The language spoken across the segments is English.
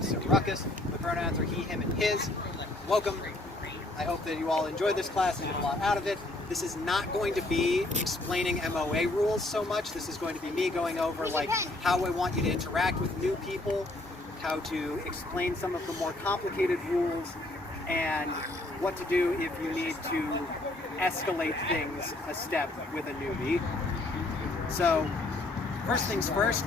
I'm Sir Rukus. The pronouns are he, him, and his. Welcome. I hope that you all enjoyed this class and get a lot out of it. This is not going to be explaining MOA rules so much. This is going to be me going over like how I want you to interact with new people, how to explain some of the more complicated rules, and what to do if you need to escalate things a step with a newbie. So, first things first,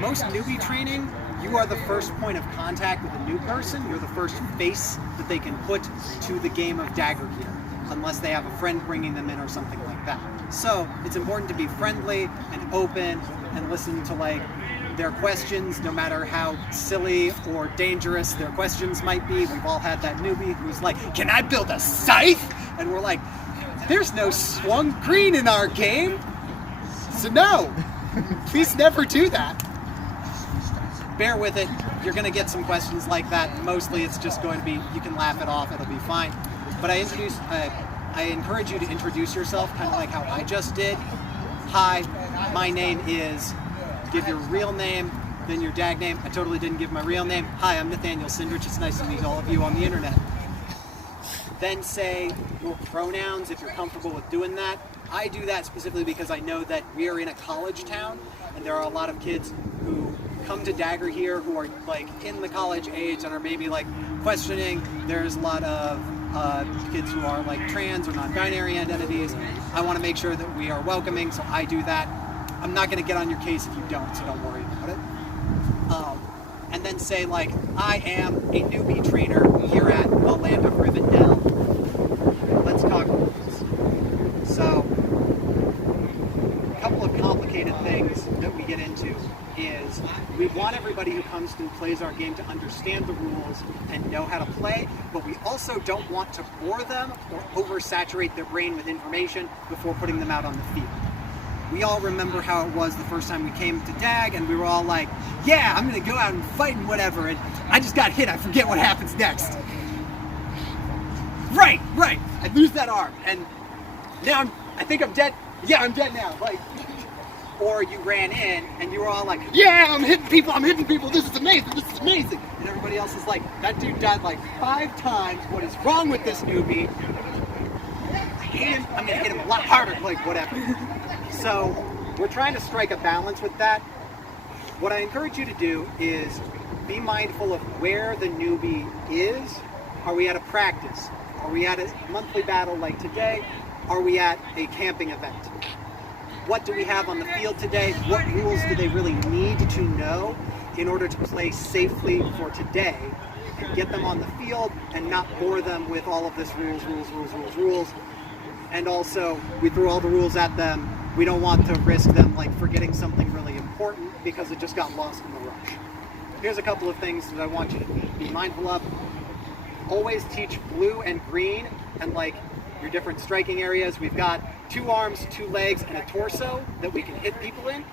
most newbie training, you are the first point of contact with a new person. You're the first face that they can put to the game of Dagorhir, unless they have a friend bringing them in or something like that. So it's important to be friendly and open and listen to like their questions, no matter how silly or dangerous their questions might be. We've all had that newbie who's like, "Can I build a scythe?" And we're like, "There's no swung green in our game, so no, please never do that." Bear with it. You're going to get some questions like that. Mostly it's just going to be, you can laugh it off, it'll be fine. But I encourage you to introduce yourself, kind of like how I just did. Hi, my name is, give your real name, then your dag name. I totally didn't give my real name. Hi, I'm Nathaniel Sindrich. It's nice to meet all of you on the internet. Then say your pronouns if you're comfortable with doing that. I do that specifically because I know that we are in a college town and there are a lot of kids who come to Dagorhir who are like in the college age and are maybe like questioning. There's a lot of kids who are like trans or non-binary identities. I want to make sure that we are welcoming, so I do that. I'm not going to get on your case if you don't, so don't worry about it. And then say like, I am a newbie trainer here at the land of Rivendell. Let's talk rules. So, a couple of complicated things that we get into is we want everybody who comes and plays our game to understand the rules and know how to play, but we also don't want to bore them or oversaturate their brain with information before putting them out on the field. We all remember how it was the first time we came to Dag and we were all like, yeah, I'm going to go out and fight and whatever, and I just got hit, I forget what happens next. Right, I lose that arm, and now I think I'm dead. Yeah, I'm dead now. Like, or you ran in and you were all like, yeah, I'm hitting people, this is amazing. And everybody else is like, that dude died like 5 times, what is wrong with this newbie? I hate him, I'm gonna hit him a lot harder, like whatever. So, we're trying to strike a balance with that. What I encourage you to do is be mindful of where the newbie is. Are we at a practice? Are we at a monthly battle like today? Are we at a camping event? What do we have on the field today? What rules do they really need to know in order to play safely for today and get them on the field and not bore them with all of this rules. And also, we threw all the rules at them. We don't want to risk them like forgetting something really important because it just got lost in the rush. Here's a couple of things that I want you to be mindful of. Always teach blue and green and like your different striking areas. We've got 2 arms, 2 legs, and a torso that we can hit people in.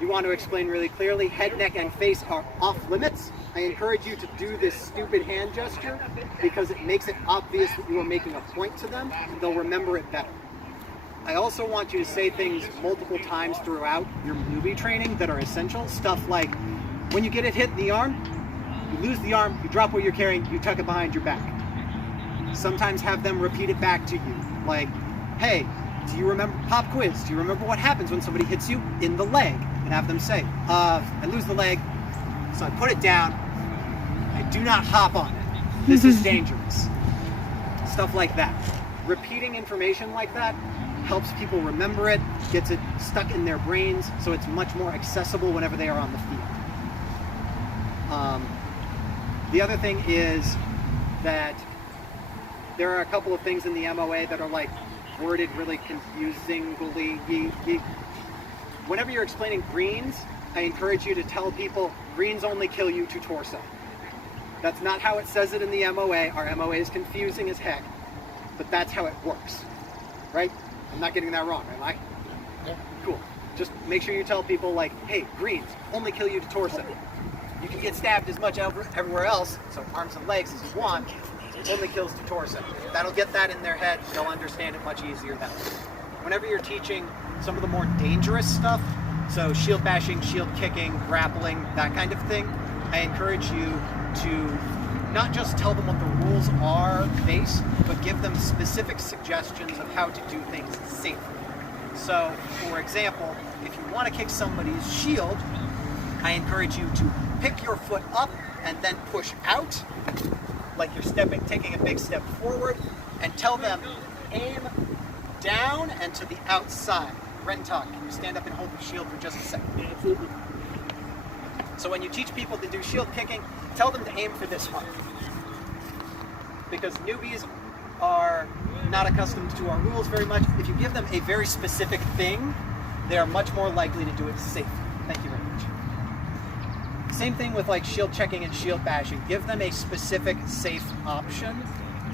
You want to explain really clearly, head, neck, and face are off limits. I encourage you to do this stupid hand gesture because it makes it obvious that you are making a point to them and they'll remember it better. I also want you to say things multiple times throughout your newbie training that are essential. Stuff like, when you get it hit in the arm, you lose the arm, you drop what you're carrying, you tuck it behind your back. Sometimes have them repeat it back to you. Like, hey, do you remember, pop quiz, do you remember what happens when somebody hits you in the leg? And have them say, I lose the leg, so I put it down, I do not hop on it. This is dangerous. Stuff like that. Repeating information like that helps people remember it, gets it stuck in their brains, so it's much more accessible whenever they are on the field. The other thing is that there are a couple of things in the MOA that are like worded really confusingly. Whenever you're explaining greens, I encourage you to tell people greens only kill you to torso. That's not how it says it in the MOA. Our MOA is confusing as heck, but that's how it works, right? I'm not getting that wrong, am I? Yeah. Cool. Just make sure you tell people like, hey, greens only kill you to torso. You can get stabbed as much everywhere else, so arms and legs as you want, only kills to torso. That'll get that in their head, they'll understand it much easier that way. Whenever you're teaching some of the more dangerous stuff, so shield bashing, shield kicking, grappling, that kind of thing, I encourage you to not just tell them what the rules are base, but give them specific suggestions of how to do things safely. So, for example, if you want to kick somebody's shield, I encourage you to pick your foot up and then push out, like you're taking a big step forward, and tell them, aim down and to the outside. Rentalk, can you stand up and hold your shield for just a second? Absolutely. So when you teach people to do shield kicking, tell them to aim for this one. Because newbies are not accustomed to our rules very much. If you give them a very specific thing, they are much more likely to do it safely. Thank you very much. Same thing with like shield checking and shield bashing. Give them a specific safe option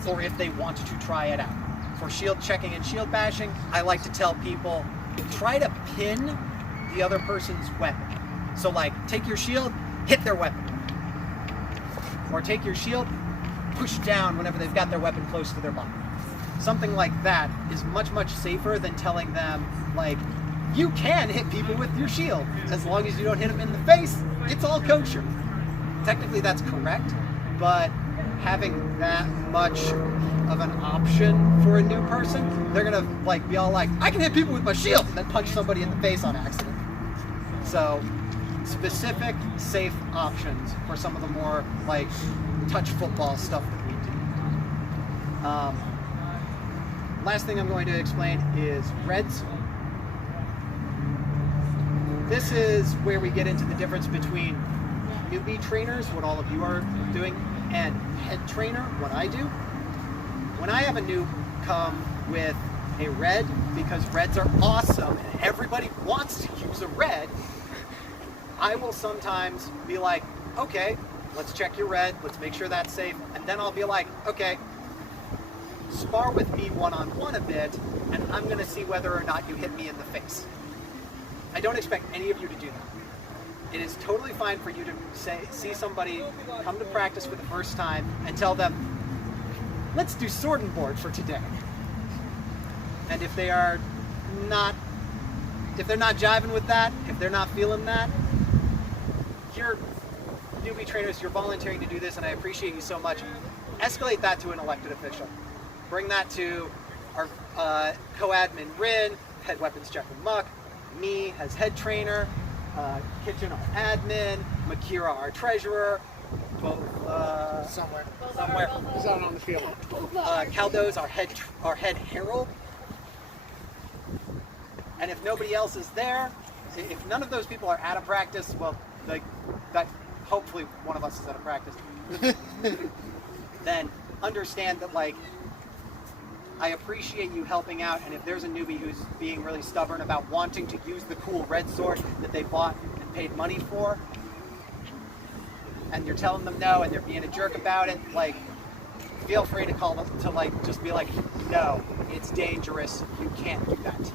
for if they want to try it out. For shield checking and shield bashing, I like to tell people, try to pin the other person's weapon. So like, take your shield, hit their weapon. Or take your shield, push down whenever they've got their weapon close to their body. Something like that is much, much safer than telling them, like, you can hit people with your shield. As long as you don't hit them in the face, it's all kosher. Technically that's correct, but having that much of an option for a new person, they're gonna like be all like, I can hit people with my shield, and then punch somebody in the face on accident. So, specific, safe options for some of the more like touch football stuff that we do. Last thing I'm going to explain is reds. This is where we get into the difference between newbie trainers, what all of you are doing, and head trainer, what I do. When I have a noob come with a red, because reds are awesome and everybody wants to use a red, I will sometimes be like, okay, let's check your red, let's make sure that's safe, and then I'll be like, okay, spar with me one-on-one a bit, and I'm going to see whether or not you hit me in the face. I don't expect any of you to do that. It is totally fine for you to see somebody come to practice for the first time and tell them, let's do sword and board for today. And if they're not jiving with that, if they're not feeling that, you're newbie trainers, you're volunteering to do this, and I appreciate you so much. Escalate that to an elected official. Bring that to our co-admin Rin, head weapons checker Muck, me as head trainer, Kitchen our admin, Makira our treasurer, both Somewhere. He's out on the field. Caldo's our head herald. And if nobody else is there, if none of those people are out of practice, well, that hopefully one of us is out of practice. Then understand that like I appreciate you helping out, and if there's a newbie who's being really stubborn about wanting to use the cool red sword that they bought and paid money for, and you're telling them no, and they're being a jerk about it, like, feel free to call them to like just be like, no, it's dangerous, you can't do that.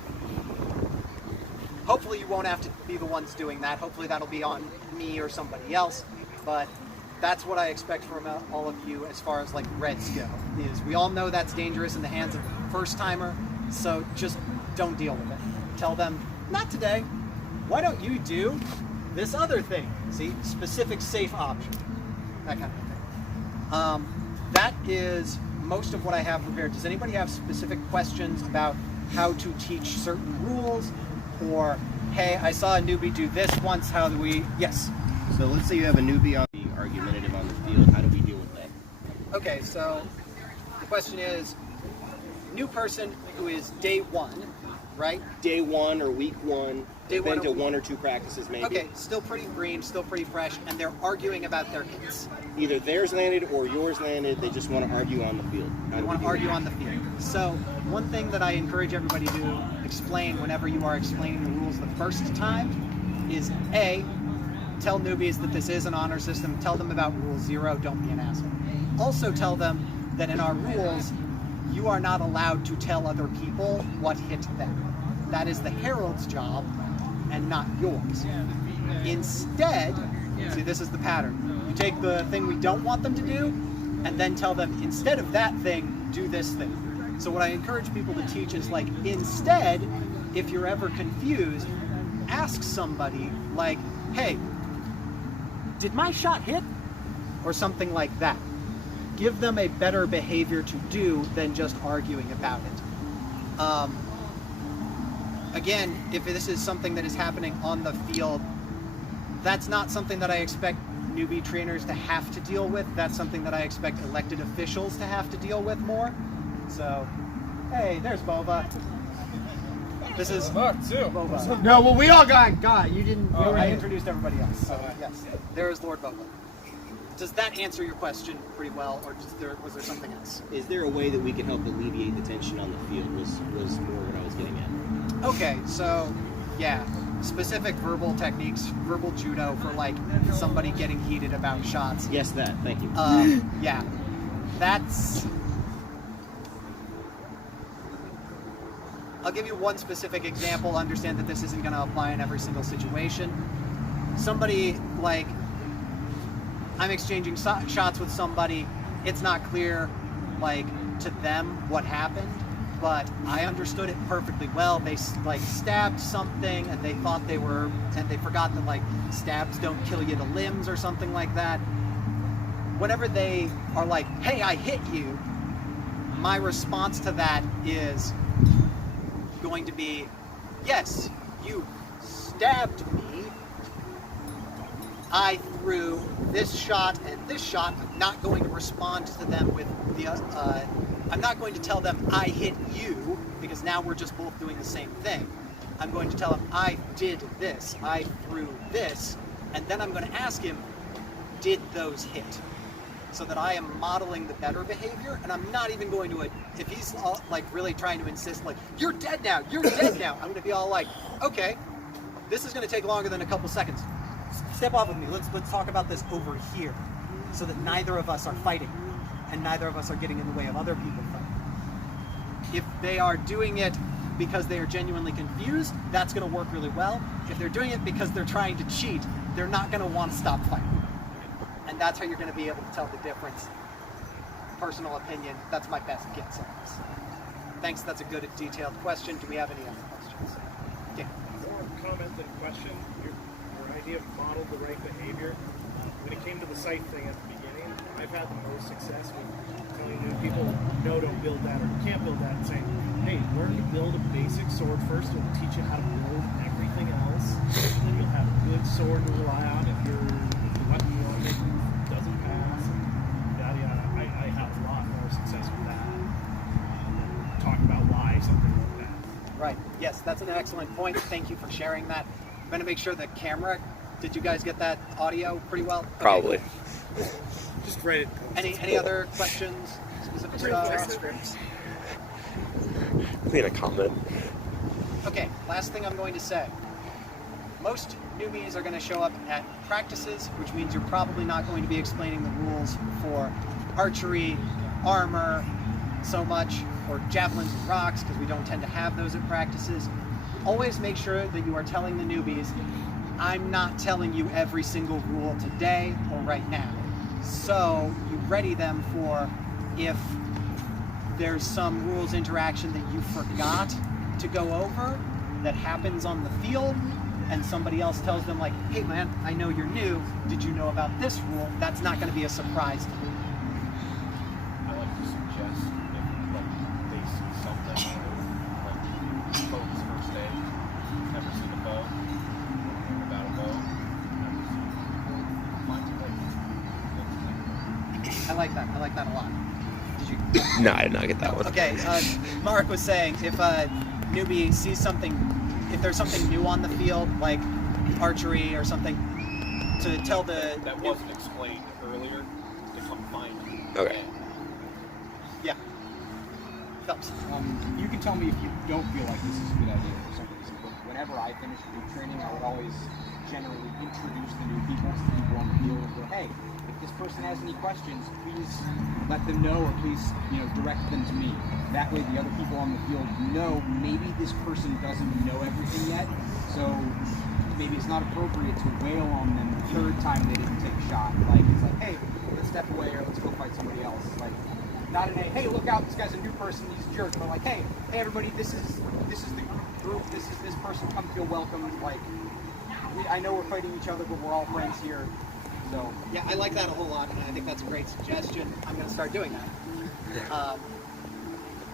Hopefully you won't have to be the ones doing that. Hopefully that'll be on me or somebody else, but that's what I expect from all of you as far as like reds go, is we all know that's dangerous in the hands of a first timer, so just don't deal with it. Tell them, not today, why don't you do this other thing? See, specific safe option, that kind of thing. That is most of what I have prepared. Does anybody have specific questions about how to teach certain rules? Or, hey, I saw a newbie do this once, how do we, yes? So let's say you have a newbie on the argumentative on the field, how do we deal with that? Okay, so the question is, new person who is day one, right? Day one or week one, they've been to one or two practices maybe. Okay, still pretty green, still pretty fresh, and they're arguing about their hits. Either theirs landed or yours landed, they just want to argue on the field. They want to argue on the field. So one thing that I encourage everybody to explain whenever you are explaining the rules the first time is A, tell newbies that this is an honor system, tell them about rule 0, don't be an asshole. Also tell them that in our rules, you are not allowed to tell other people what hit them. That is the herald's job and not yours. Instead, see, this is the pattern. You take the thing we don't want them to do and then tell them, instead of that thing, do this thing. So what I encourage people to teach is like, instead, if you're ever confused, ask somebody like, hey, did my shot hit? Or something like that. Give them a better behavior to do than just arguing about it. Again, if this is something that is happening on the field, that's not something that I expect newbie trainers to have to deal with. That's something that I expect elected officials to have to deal with more. So, hey, there's Boba. This is Boba. No, well, we all got. You didn't. I introduced everybody else. So, yes, there is Lord Boba. Does that answer your question pretty well, or was there something else? Is there a way that we can help alleviate the tension on the field? Was more what I was getting at. Okay, so yeah, specific verbal techniques, verbal judo for like somebody getting heated about shots. Yes, that. Thank you. Yeah, that's. I'll give you one specific example. Understand that this isn't going to apply in every single situation. Somebody like. I'm exchanging shots with somebody. It's not clear, like, to them what happened, but I understood it perfectly well. They like stabbed something, and they thought they were, and they forgot that like stabs don't kill you to limbs or something like that. Whenever they are like, "Hey, I hit you," my response to that is going to be, "Yes, you stabbed me. I threw this shot and this shot." I'm not going to respond to them with the, I'm not going to tell them I hit you, because now we're just both doing the same thing. I'm going to tell him I did this, I threw this, and then I'm going to ask him, did those hit? So that I am modeling the better behavior, and I'm not even going to, if he's all, like really trying to insist like, you're dead now, I'm going to be all like, okay, this is going to take longer than a couple seconds. Step off with me. Let's talk about this over here, so that neither of us are fighting, and neither of us are getting in the way of other people fighting. If they are doing it because they are genuinely confused, that's going to work really well. If they're doing it because they're trying to cheat, they're not going to want to stop fighting. And that's how you're going to be able to tell the difference. Personal opinion, that's my best guess on this. Thanks, that's a good detailed question. Do we have any other questions? Yeah. More comment than question. Your idea of model the right behavior. When it came to the sight thing at the beginning, I've had the most success with telling new people, no, don't build that, or you can't build that, and saying, hey, learn to build a basic sword first. It'll teach you how to build everything else. And then you'll have a good sword to rely on if the weapon you want to make doesn't pass. And yada yada. I have a lot more success with that. Talk about why something like that. Right. Yes, that's an excellent point. Thank you for sharing that. I'm going to make sure the camera, did you guys get that audio pretty well? Okay. Probably. Just write it. Any other questions? Specific stuff? Need a comment. Okay, last thing I'm going to say. Most newbies are going to show up at practices, which means you're probably not going to be explaining the rules for archery, armor, so much, or javelins and rocks, because we don't tend to have those at practices. Always make sure that you are telling the newbies, I'm not telling you every single rule today or right now. So you ready them for if there's some rules interaction that you forgot to go over that happens on the field, and somebody else tells them like, hey man, I know you're new, did you know about this rule? That's not going to be a surprise to them. I like to suggest if they see something like boat's first day, never seen a boat, heard about a boat, never seen it. Mine's a I like that a lot. Did you? No, I did not get that one. Okay, Mark was saying if a newbie sees something, if there's something new on the field, like archery or something, to tell the... that wasn't explained earlier, to come find you. Okay. Yeah. Phelps. You can tell me if you don't feel like this is a good idea for some reason, but whenever I finish new training, I would always generally introduce the new people to the people on the field and go, hey, if this person has any questions, please let them know, or please, direct them to me. That way the other people on the field know maybe this person doesn't know everything yet, so maybe it's not appropriate to wail on them the third time they didn't take a shot. Like, it's like, hey, let's step away, or let's go fight somebody else. Like, not in a, hey, look out, this guy's a new person, he's a jerk, but like, hey, everybody, this is the group, this is this person, come feel welcome. Like, I know we're fighting each other, but we're all friends here. So yeah, I like that a whole lot, and I think that's a great suggestion. I'm going to start doing that.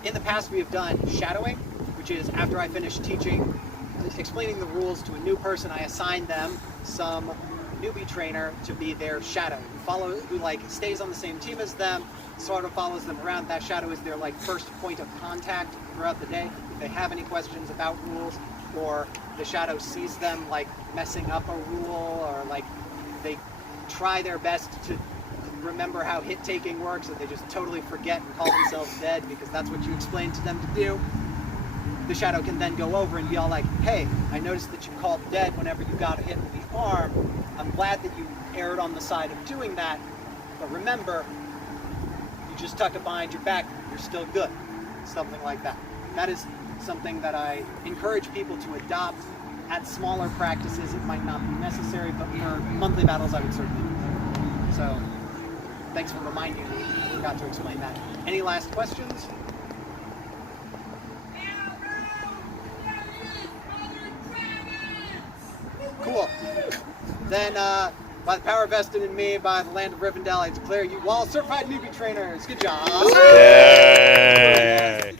In the past, we have done shadowing, which is after I finish explaining the rules to a new person, I assign them some newbie trainer to be their shadow, who like stays on the same team as them, sort of follows them around. That shadow is their like first point of contact throughout the day. If they have any questions about rules, or the shadow sees them like messing up a rule, or like they try their best to remember how hit taking works and they just totally forget and call themselves dead because that's what you explained to them to do, the shadow can then go over and be all like, hey, I noticed that you called dead whenever you got a hit with the arm. I'm glad that you erred on the side of doing that, but remember, you just tuck it behind your back, you're still good. Something like that. That is something that I encourage people to adopt. At smaller practices, it might not be necessary, but for monthly battles, I would certainly do that. So, thanks for reminding me. I forgot to explain that. Any last questions? Cool. Then, by the power vested in me, by the land of Rivendell, I declare you all certified newbie trainers. Good job. Yay!